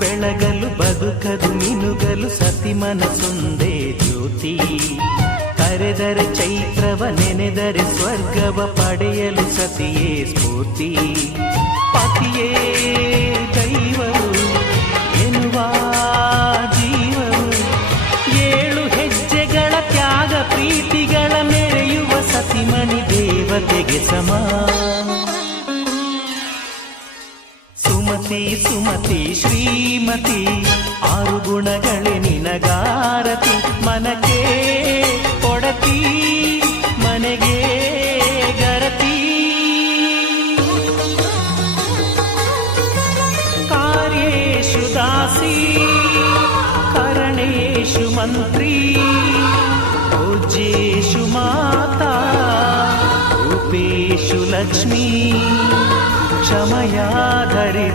ಬೆಳಗಲು ಬದುಕದು ಮಿನುಗಲು ಸತಿ ಮನಸೊಂದೇ ಜ್ಯೋತಿ. ಕರೆದರೆ ಚೈತ್ರವ ನೆನೆದರೆ ಸ್ವರ್ಗವ ಪಡೆಯಲು ಸತಿಯೇ ಸ್ಫೂರ್ತಿ. ಪತಿಯೇ ದೈವವು ಎನ್ನುವ ಜೀವವು, 7 ಹೆಜ್ಜೆಗಳ ತ್ಯಾಗ ಪ್ರೀತಿಗಳ ಮೆರೆಯುವ ಸತಿಮಣಿ ದೇವತೆಗೆ ಸಮ. ಸುಮತಿ ಸುಮತಿ ಶ್ರೀಮತಿ 6 ಗುಣಗಳೇ ನಿನಗಾರತಿ. ಮನಕ್ಕೆ ಕೊಡತಿ ಮನೆಗೆ ಗರತಿ. ಕಾರ್ಯೇಷು ದಾಸಿ ಕರಣೇಷು ಮಂತ್ರಿ. ಪೂಜ್ಯೇಷು ಮಾತಾ ರೂಪೇಷು ಲಕ್ಷ್ಮೀ. ಕ್ಷಮಯಾ ಧರಿತ್ರಿ